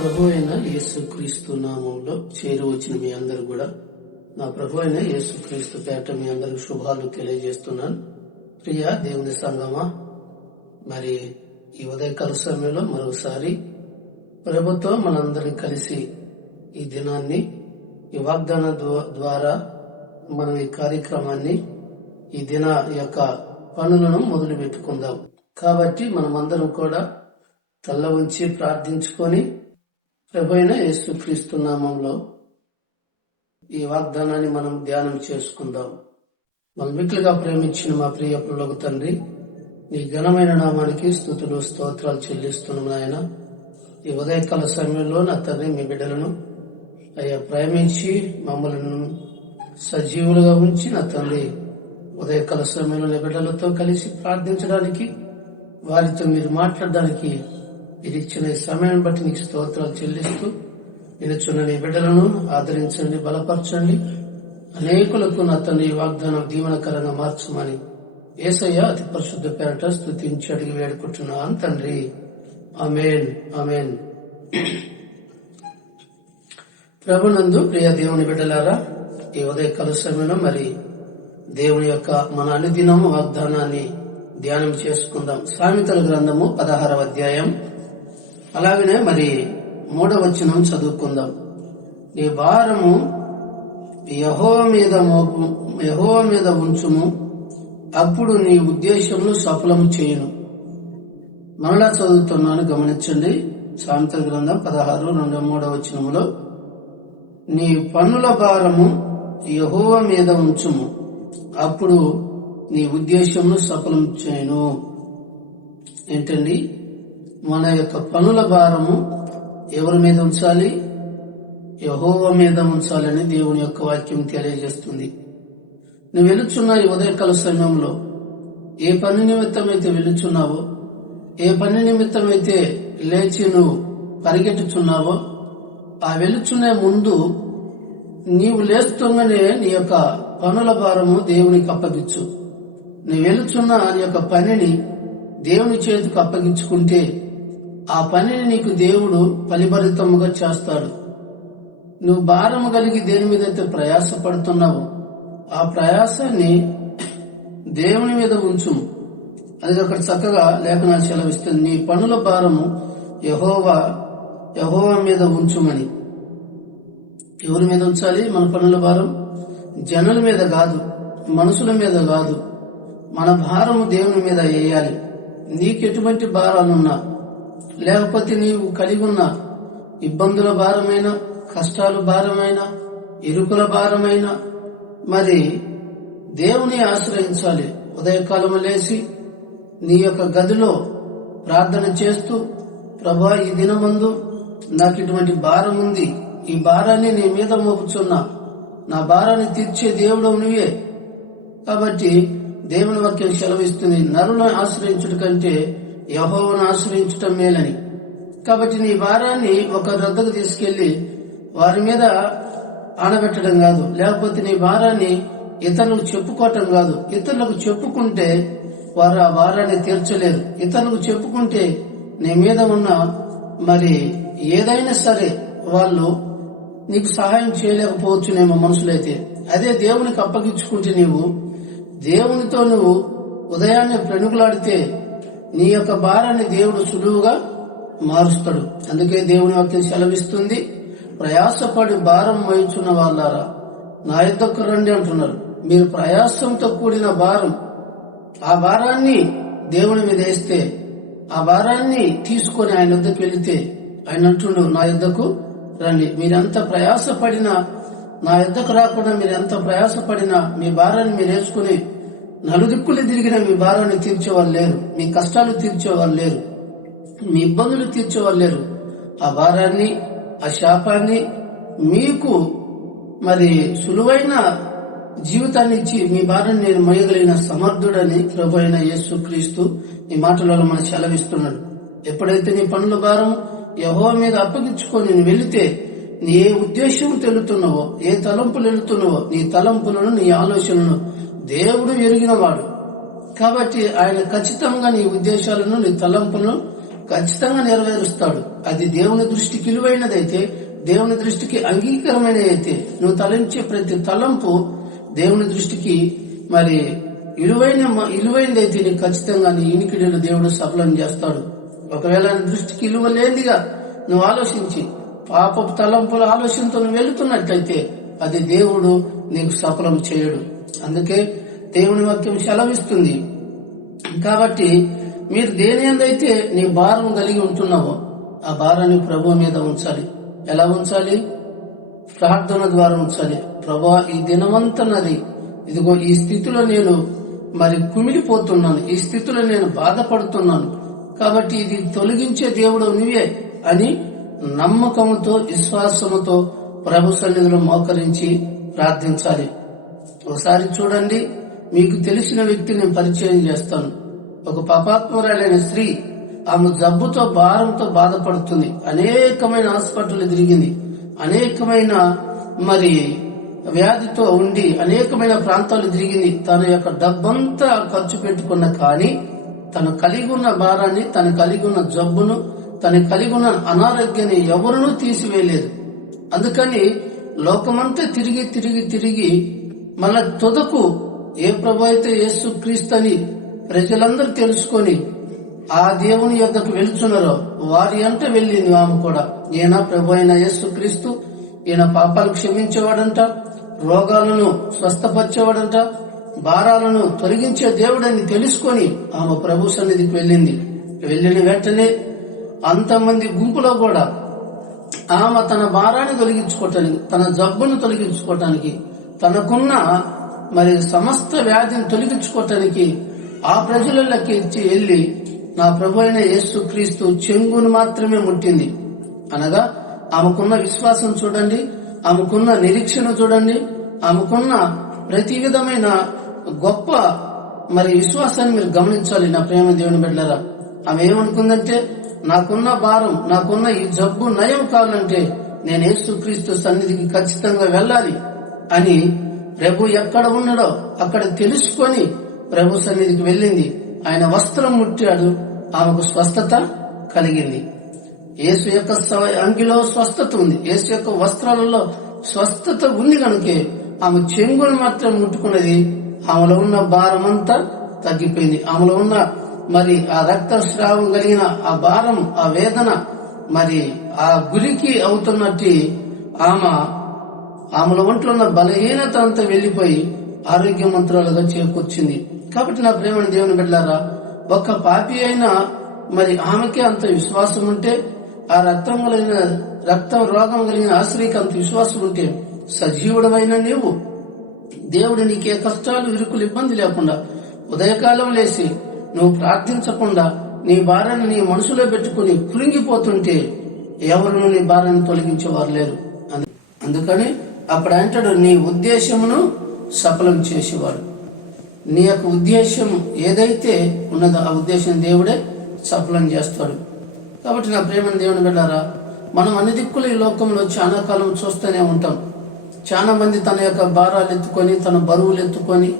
ప్రభు అయిన యేసుక్రీస్తు నామంలో చేరువచ్చిన మీ అందరూ కూడా నా ప్రభు అయిన యేసుక్రీస్తు పేట మీ అందరికి శుభాలు తెలియజేస్తున్నాను. ప్రియ దేవుని సంగమా, మరి ఈ ఉదయకాల సమయంలో మరోసారి ప్రభుత్వం మనందరం కలిసి ఈ దినాన్ని ఈ వాగ్దానం ద్వారా మనం ఈ కార్యక్రమాన్ని ఈ దిన యొక్క పనులను మొదలు పెట్టుకుందాం. కాబట్టి మనమందరం కూడా తల్ల ఉంచి ప్రార్థించుకొని ప్రభు అయిన యేసుక్రీస్తు నామంలో ఈ వాగ్దానాన్ని మనం ధ్యానం చేసుకుందాం. మనం మిక్కులుగా ప్రేమించిన మా ప్రియ పరలోక తండ్రి, నీ ఘనమైన నామానికి స్తుతులు స్తోత్రాలు చెల్లిస్తున్నాం నాయన. ఈ ఉదయకాల సమయంలో నా తండ్రి మీ బిడ్డలను అయ్యా ప్రేమించి మమ్మల్ని సజీవులుగా ఉంచి నా తండ్రి ఉదయకాల సమయంలో నీ బిడ్డలతో కలిసి ప్రార్థించడానికి, వారితో మీరు మాట్లాడడానికి మీరు ఇచ్చిన ఈ సమయాన్ని బట్టి నీకు స్తోత్రాలు చెల్లిస్తూ నిలుచున్న నీ బిడ్డలను ఆదరించండి, బలపరచండి. అనేకులకు నా తండ్రి ఈ వాగ్దానం దీవెనకరంగా మార్చమని యేసయ్య అతి పరిశుద్ధ పేరట స్తుతించి అడిగి వేడుకుంటున్నాను తండ్రి. ఆమేన్, ఆమేన్. ప్రభునందు ప్రియ దేవుని బిడ్డలారా, ఈ ఉదయకాల సమయంలో మరి దేవుని యొక్క మన అనుదినం వాగ్దానాన్ని ధ్యానం చేసుకుందాం. సామెతల గ్రంథము 16వ అధ్యాయం, అలాగనే మరి 3వ వచనం చదువుకుందాం. నీ భారము యెహోవా మీద ఉంచుము, అప్పుడు నీ ఉద్దేశమును సఫలము చేయును. మరలా చదువుతున్నాను, గమనించండి. సామెతల గ్రంథం 16:2-3 వచనములో నీ పన్నుల భారము యెహోవా మీద ఉంచుము, అప్పుడు నీ ఉద్దేశమును సఫలం చేయను. ఏంటండి? మన యొక్క పనుల భారము ఎవరి మీద ఉంచాలి? యెహోవా మీద ఉంచాలని దేవుని యొక్క వాక్యం తెలియజేస్తుంది. నువ్వు వెలుచున్న ఈ ఉదయకాల సమయంలో ఏ పని నిమిత్తం అయితే వెలుచున్నావో, ఏ పని నిమిత్తం అయితే లేచి నువ్వు పరిగెట్టుచున్నావో, ఆ వెలుచునే ముందు నీవు లేస్తుండగానే నీ యొక్క పనుల భారము దేవునికి అప్పగించు. నీ వెలుచున్న నీ యొక్క పనిని దేవుని చేతికి అప్పగించుకుంటే ఆ పనిని నీకు దేవుడు ఫలిభరితముగా చేస్తాడు. నువ్వు భారము కలిగి దేని మీద అయితే ప్రయాస పడుతున్నావో ఆ ప్రయాసాన్ని దేవుని మీద ఉంచుము. అది అక్కడ చక్కగా లేఖనాలు సెలవిస్తుంది. నీ పనుల భారము యెహోవా మీద ఉంచుమని. ఎవరి మీద ఉంచాలి మన పనుల భారం? జనుల మీద కాదు, మనుషుల మీద కాదు. మన భారము దేవుని మీద వేయాలి. నీకెటువంటి భారాలున్నా, లేకపోతే నీవు కలిగి ఉన్న ఇబ్బందుల భారమైన, కష్టాల భారమైన, ఇరుకుల భారమైన, మరి దేవుని ఆశ్రయించాలి. ఉదయకాలము లేచి నీ యొక్క గదిలో ప్రార్థన చేస్తూ, ప్రభా ఈ దినమందు నాకు ఇటువంటి భారం ఉంది, ఈ భారాన్ని నీ మీద మోపుచున్నా, నా భారాన్ని తీర్చే దేవుడు నువ్వే. కాబట్టి దేవుని వాక్యం సెలవిస్తుంది, నరులను ఆశ్రయించుట కంటే యెహోవాను ఆశ్రయించటం మేలని. కాబట్టి నీ భారాన్ని ఒకరి వద్దకు తీసుకెళ్లి వారి మీద ఆనబెట్టడం కాదు, లేకపోతే నీ భారాన్ని ఇతరులకు చెప్పుకోవటం కాదు. ఇతరులకు చెప్పుకుంటే వారు ఆ భారాన్ని తీర్చలేరు. ఇతరులకు చెప్పుకుంటే నీ మీద ఉన్న మరి ఏదైనా సరే వాళ్ళు నీకు సహాయం చేయలేకపోవచ్చునేమో మనుషులైతే. అదే దేవునికి అప్పగించుకుంటే నీవు దేవునితో నువ్వు ఉదయాన్నే ప్రణుకులాడితే నీ యొక్క భారాన్ని దేవుడు సులువుగా మారుస్తాడు. అందుకే దేవుని వాక్యం సెలవిస్తుంది, ప్రయాసపడి భారం వహించున్న వాళ్ళారా నా యొద్దకు రండి అంటున్నారు. మీరు ప్రయాసంతో కూడిన భారం, ఆ భారాన్ని దేవుని మీద వేస్తే, ఆ భారాన్ని తీసుకొని ఆయన వద్దకు వెళితే ఆయన అంటుండు, నా యొద్దకు రండి. మీరెంత ప్రయాసపడినా, నా యొద్దకు రాకుండా మీరు ఎంత ప్రయాసపడినా, మీ భారాన్ని మీరు వేసుకుని నలుదిక్కులు తిరిగిన మీ భారాన్ని తీర్చేవాళ్ళు లేరు, మీ కష్టాలు తీర్చేవాళ్ళు లేరు, మీ ఇబ్బందులు తీర్చేవాళ్ళు లేరు. ఆ భారాన్ని, ఆ శాపాన్ని మీకు మరి సులువైన జీవితాన్ని ఇచ్చి మీ భారాన్ని నేను మోయగలిగిన సమర్థుడని ప్రభు అయిన యేసుక్రీస్తు ఈ మాటలలో మనం సెలవిస్తున్నాడు. ఎప్పుడైతే నీ పనుల భారం యెహోవా మీద అప్పగించుకొని నేను వెళితే, నీ ఏ ఉద్దేశం తెలుతున్నావో, ఏ తలంపులు వెళుతున్నావో, నీ తలంపులను, నీ ఆలోచనలను దేవుడు ఎరిగినవాడు. కాబట్టి ఆయన ఖచ్చితంగా నీ ఉద్దేశాలను, నీ తలంపులను ఖచ్చితంగా నెరవేరుస్తాడు. అది దేవుని దృష్టికి విలువైనదైతే, దేవుని దృష్టికి అంగీకారమైనదైతే, నువ్వు తలంచే ప్రతి తలంపు దేవుని దృష్టికి మరి విలువైనదైతే నీకు ఖచ్చితంగా నీ ఇనికిడిలో దేవుడు సఫలం చేస్తాడు. ఒకవేళ నీ దృష్టికి విలువ లేనిదిగా నువ్వు ఆలోచించి పాపపు తలంపుల ఆలోచనతో నువ్వు వెళుతున్నట్లయితే అది దేవుడు నీకు సఫలం చేయడు. అందుకే దేవుని వాక్యం సెలవిస్తుంది. కాబట్టి మీరు దేని ఎందైతే నీ భారం కలిగి ఉంటున్నావో ఆ భారాన్ని ప్రభు మీద ఉంచాలి. ఎలా ఉంచాలి? ప్రార్థన ద్వారా ఉంచాలి. ప్రభా, ఈ దినమంతా నాది, ఇదిగో ఈ స్థితిలో నేను మరి కుమిలిపోతున్నాను, ఈ స్థితిలో నేను బాధపడుతున్నాను, కాబట్టి ఇది తొలగించే దేవుడు నువ్వే అని నమ్మకముతో విశ్వాసముతో ప్రభు సన్నిధిలో మోకరించి ప్రార్థించాలి. ఒకసారి చూడండి, మీకు తెలిసిన వ్యక్తి నేను పరిచయం చేస్తాను. ఒక పాపాత్మురాలైన స్త్రీ, ఆమె జబ్బుతో భారంతో బాధపడుతుంది. అనేకమైన హాస్పిటల్ తిరిగింది, అనేకమైన మరి వ్యాధితో ఉండి అనేకమైన ప్రాంతాలు తిరిగింది. తన యొక్క డబ్బంతా ఖర్చు పెట్టుకున్న కానీ తను కలిగి ఉన్న భారాన్ని, తను కలిగి ఉన్న జబ్బును, తను కలిగి ఉన్న అనారోగ్యాన్ని ఎవరునూ తీసివేయలేదు. అందుకని లోకమంతా తిరిగి తిరిగి తిరిగి మళ్ళా తుదకు ఏ ప్రభు అయితే యేసు క్రీస్తు అని ప్రజలందరూ తెలుసుకొని ఆ దేవుని యొద్దకు వెళుచున్నారో వారి అంట వెళ్ళింది ఆమె కూడా. ఈయన ప్రభు అయిన యేసు క్రీస్తు, ఈయన పాపాలు క్షమించేవాడంట, రోగాలను స్వస్థపరిచేవాడంట, భారాలను తొలగించే దేవుడని తెలుసుకొని ఆమె ప్రభు సన్నిధికి వెళ్ళింది. వెళ్ళిన వెంటనే అంతమంది గుంపులో కూడా ఆమె తన భారాన్ని తొలగించుకోవటానికి, తన జబ్బును తొలగించుకోవటానికి, తనకున్న మరి సమస్త వ్యాధిని తొలగించుకోవటానికి ఆ ప్రజలకి ఇచ్చి వెళ్లి నా ప్రభు అయిన యేసు క్రీస్తు చెంగును మాత్రమే ముట్టింది. అనగా ఆమెకున్న విశ్వాసం చూడండి, ఆమెకున్న నిరీక్షణ చూడండి, ఆమెకున్న ప్రతి విధమైన గొప్ప మరి విశ్వాసాన్ని మీరు గమనించాలి. నా ప్రేమ దేవుని బిడ్డలారా, ఆమె ఏమనుకుందంటే, నాకున్న భారం, నాకున్న ఈ జబ్బు నయం కావాలంటే నేను యేసు క్రీస్తు సన్నిధికి ఖచ్చితంగా వెళ్ళాలి అని ప్రభు ఎక్కడ ఉన్నాడో అక్కడ తెలుసుకొని ప్రభు సన్నిధికి వెళ్ళింది. ఆయన వస్త్రం ముట్టాడు, ఆమెకు స్వస్థత కలిగింది. యేసు యొక్క అంగిలో స్వస్థత ఉంది, యేసు యొక్క వస్త్రాలలో స్వస్థత ఉంది కనుకే ఆమె చెంగును మాత్రం ముట్టుకున్నది. ఆమెలో ఉన్న భారం అంతా తగ్గిపోయింది. ఆమెలో ఉన్న మరి ఆ రక్తస్రావం కలిగిన ఆ భారం, ఆ వేదన, మరి ఆ గురికి అవుతున్నట్టు ఆమెలో ఒంట్లో ఉన్న బలహీనత అంతా వెళ్లిపోయి ఆరోగ్యమంత్రాలుగా చేకూర్చింది. కాబట్టి నా ప్రేమ దేవుని బిడ్డలారా, ఒక్క పాపి అయినా మరి ఆమెకే అంత విశ్వాసం ఉంటే, ఆ రక్తం రోగం కలిగిన ఆ స్త్రీకి అంత విశ్వాసం ఉంటే, సజీవుడమైన నీవు దేవుడు నీకే కష్టాలు, ఇరుకులు, ఇబ్బంది లేకుండా ఉదయకాలం లేచి నువ్వు ప్రార్థించకుండా నీ భారాన్ని నీ మనసులో పెట్టుకుని కృంగిపోతుంటే ఎవరు నీ భారాన్ని తొలగించేవారు లేరు. అందుకని అప్పుడు అంటాడు, నీ ఉద్దేశమును సఫలం చేసేవాడు. నీ యొక్క ఉద్దేశం ఏదైతే ఉన్నదో ఆ ఉద్దేశం దేవుడే సఫలం చేస్తాడు. కాబట్టి నా ప్రేమను దేవుని బిడ్డారా, మనం అన్ని దిక్కులు ఈ లోకంలో చాలా కాలం చూస్తూనే ఉంటాం. చాలా మంది తన యొక్క భారాలు ఎత్తుకొని, తన బరువులు ఎత్తుకొని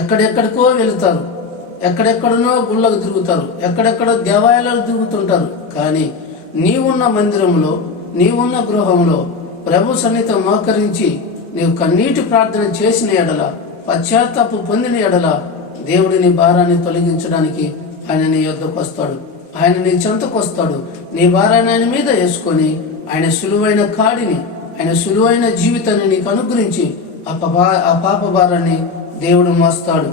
ఎక్కడెక్కడికో వెళుతారు, ఎక్కడెక్కడనో గుళ్ళకు తిరుగుతారు, ఎక్కడెక్కడో దేవాలయాలు తిరుగుతుంటారు. కానీ నీవున్న మందిరంలో, నీవున్న గృహంలో ప్రభు సన్నిధితో మోకరించి నీవు కన్నీటి ప్రార్థన చేసిన ఎడల, పశ్చాత్తాపు పొందిన ఎడల దేవుడి నీ భారాన్ని తొలగించడానికి ఆయన నీ యొద్దకు వస్తాడు, ఆయన నీ చెంతకు వస్తాడు. నీ భారాన్ని ఆయన మీద వేసుకొని ఆయన సులువైన కాడిని, ఆయన సులువైన జీవితాన్ని నీకు అనుగ్రహించి ఆ పాప భారాన్ని దేవుడు మోస్తాడు.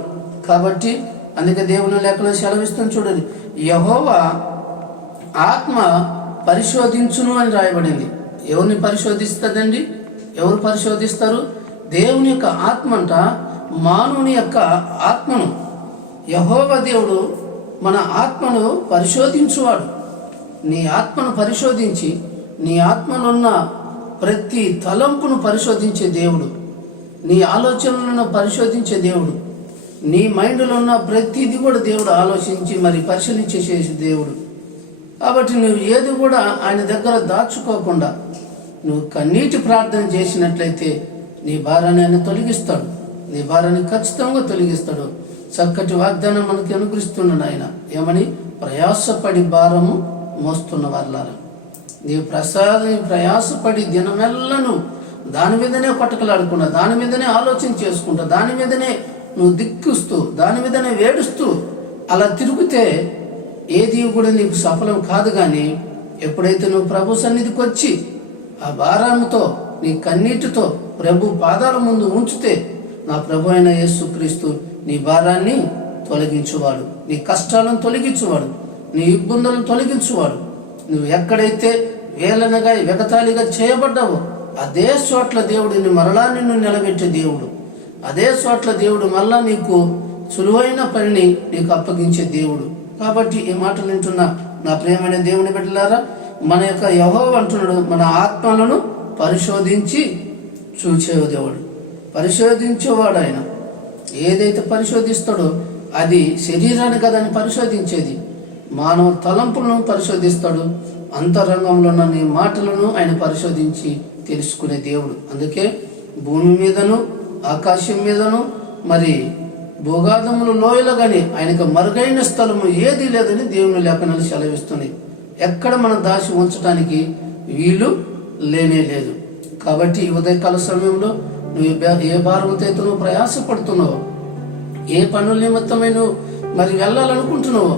కాబట్టి అందుకే దేవుని లేఖలో సెలవిస్తాను చూడండి, యెహోవా ఆత్మ పరిశోధించును అని రాయబడింది. ఎవరిని పరిశోధిస్తుందండి? ఎవరు పరిశోధిస్తారు? దేవుని యొక్క ఆత్మ అంట మానవుని యొక్క ఆత్మను, యెహోవా దేవుడు మన ఆత్మను పరిశోధించువాడు. నీ ఆత్మను పరిశోధించి నీ ఆత్మనున్న ప్రతి తలంపును పరిశోధించే దేవుడు, నీ ఆలోచనలను పరిశోధించే దేవుడు, నీ మైండ్లో ఉన్న ప్రతిది కూడా దేవుడు ఆలోచించి మరి పరిశీలించే దేవుడు. కాబట్టి నువ్వు ఏది కూడా ఆయన దగ్గర దాచుకోకుండా నువ్వు కన్నీటి ప్రార్థన చేసినట్లయితే నీ భారాన్ని ఆయన తొలగిస్తాడు, నీ భారాన్ని ఖచ్చితంగా తొలగిస్తాడు. చక్కటి వాగ్దానం మనకి అనుగ్రహిస్తున్నాడు ఆయన. ఏమని? ప్రయాసపడి భారము మోస్తున్న వాళ్ళారా, నీవు ప్రయాసపడి దినమెల్లను దాని మీదనే పట్టుకలాడుకుంటా, దాని మీదనే ఆలోచన చేసుకుంటా, దాని మీదనే నువ్వు దిక్కుస్తూ, దాని మీదనే వేడుస్తూ అలా తిరిగితే ఏది కూడా నీకు సఫలం కాదు. కానీ ఎప్పుడైతే నువ్వు ప్రభు సన్నిధికి వచ్చి ఆ భారంతో నీ కన్నీటితో ప్రభు పాదాల ముందు ఉంచితే, నా ప్రభు అయిన యేసుక్రీస్తు నీ భారాన్ని తొలగించువాడు, నీ కష్టాలను తొలగించువాడు, నీ ఇబ్బందులను తొలగించువాడు. నువ్వు ఎక్కడైతే వేలనగా వెగతాళిగా చేయబడ్డావో అదే చోట్ల దేవుడిని మరలా నిన్ను నిలబెట్టే దేవుడు, అదే చోట్ల దేవుడు మళ్ళా నీకు సులువైన పనిని నీకు అప్పగించే దేవుడు. కాబట్టి ఈ మాటలు వింటున్న నా ప్రియమైన దేవుని బిడ్డలారా, మన యొక్క యెహోవా అంటున్నాడు, మన ఆత్మలను పరిశోధించి చూచే దేవుడు, పరిశోధించేవాడు ఆయన. ఏదైతే పరిశోధిస్తాడో అది శరీరాన్ని కదా అని పరిశోధించేది, మానవ తలంపులను పరిశోధిస్తాడు, అంతరంగంలో ఉన్న నీ మాటలను ఆయన పరిశోధించి తెలుసుకునే దేవుడు. అందుకే భూమి మీదను ఆకాశం మీదను మరి భూగాధములు లోయలు కానీ ఆయనకు మరుగైన స్థలము ఏది లేదని దేవుని లేఖనాలు సెలవిస్తున్నాయి. ఎక్కడ మనం దాచి ఉంచడానికి వీలు లేనే లేదు. కాబట్టి ఈ ఉదయకాల సమయంలో నువ్వు ఏ భారంతో అయితే నువ్వు ప్రయాసపడుతున్నావో, ఏ పనుల నిమిత్తమై నువ్వు మరి వెళ్ళాలనుకుంటున్నావో,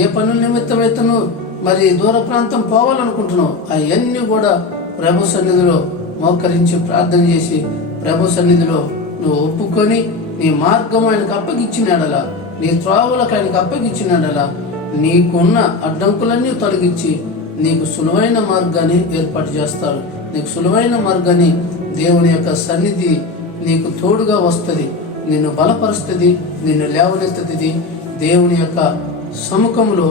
ఏ పనుల నిమిత్తమైతే నువ్వు మరి దూర ప్రాంతం పోవాలనుకుంటున్నావు, అవన్నీ కూడా ప్రభు సన్నిధిలో మోకరించి ప్రార్థన చేసి ప్రభు సన్నిధిలో నువ్వు ఒప్పుకొని నీ మార్గం ఆయనకు అప్పగించినాడలా, నీ త్రోవలకు ఆయనకు అప్పగించినాడలా నీకున్న అడ్డంకులన్నీ తొలగించి నీకు సులువైన మార్గాన్ని ఏర్పాటు చేస్తాడు. నీకు సులువైన మార్గాన్ని దేవుని యొక్క సన్నిధి నీకు తోడుగా వస్తుంది, నిన్ను బలపరుస్తుంది, నిన్ను లేవనెత్తుతుంది. దేవుని యొక్క సముఖంలో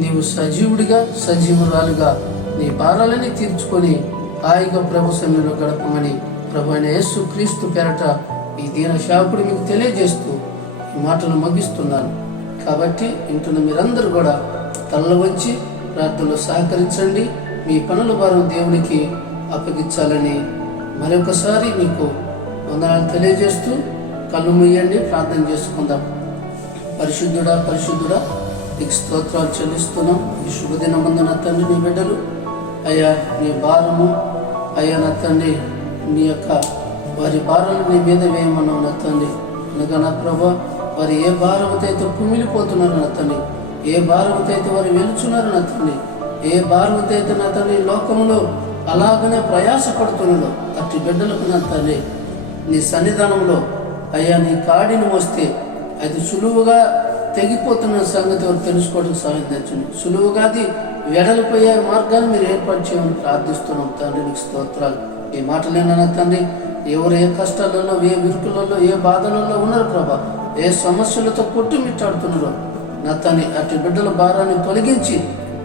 నీవు సజీవుడిగా సజీవురాలుగా నీ భారాలని తీర్చుకొని హాయిగా ప్రభు సన్నిధిలో గడపమని ప్రభు అయిన యేసుక్రీస్తు పేరట ఈ దీన సేవకుడు మీకు తెలియజేస్తూ ఈ మాటలు ముగిస్తున్నాను. కాబట్టి ఇంటున్న మీరందరూ కూడా తలలు వంచి ప్రార్థనలో సహకరించండి. మీ పనుల భారం దేవునికి అప్పగించాలని మరొకసారి మీకు వందనాలు తెలియజేస్తూ కళ్ళు మూయండి, ప్రార్థన చేసుకుందాం. పరిశుద్ధుడా పరిశుద్ధుడా నీకు స్తోత్రాలు చెల్లిస్తున్నాం. ఈ శుభదినమందు నా తండ్రి నీ బిడ్డలు అయ్యా నీ భారము అయ్యా నా తండ్రి నీ యొక్క వారి భారాలు నీ మీద వేయమన్నావు నా తండ్రి. అనగా నా ప్రభా వారు ఏ భారంతో అయితే కుమిలిపోతున్నారు నా తండ్రి, ఏ భారంతో అయితే వారు వెలుచున్నారు నా తండ్రి, ఏ భారంతో అయితే నా తండ్రి లోకంలో అలాగనే ప్రయాసపడుతున్నాడు అట్టి బిడ్డలకు నా తండ్రి నీ సన్నిధానంలో అయ్యా నీ కాడిని వస్తే అది సులువుగా తెగిపోతున్న సంగతి వారు తెలుసుకోవడానికి సహాయం తెచ్చండి. సులువుగా అది వెడలిపోయే మార్గాన్ని మీరు ఏర్పాటు చేయమని ప్రార్థిస్తున్నాం తండ్రి. నీకు స్తోత్రాలు. ఈ మాటలేనా తండ్రి, ఎవరు ఏ కష్టాలలో ఏ విరుకులలో ఏ బాధలలో ఉన్నారు ప్రభా, ఏ సమస్యలతో కొట్టుమిట్టాడుతున్నారో నా తండ్రి అట్టి బిడ్డల భారాన్ని తొలగించి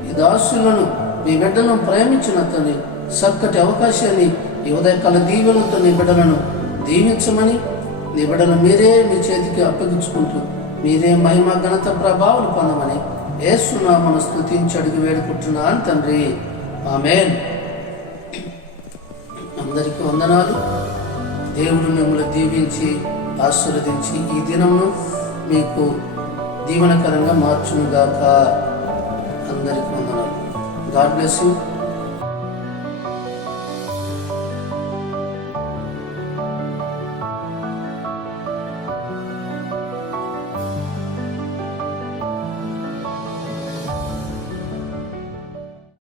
ఈ దాసులను మీ బిడ్డలను ప్రేమించిన తండ్రి చక్కటి అవకాశాన్ని ఈ ఉదయకాల దీవెనలతో నీ బిడ్డలను దీవించమని నీ బిడ్డలు మీరే మీ చేతికి అప్పగించుకుంటూ మీరే మహిమ ఘనత ప్రభావాలు పొందమని యేసునామమున స్తుతించి అడిగి వేడుకుంటున్నాను తండ్రి. ఆమేన్. అందరికీ వందనాలు. దేవుడు మిమ్మల్ని దీవించి ఆశీర్వదించి ఈ దినమును మీకు దీవెనకరంగా మార్చునుగాక. అందరికీ వందనాలు. God bless you.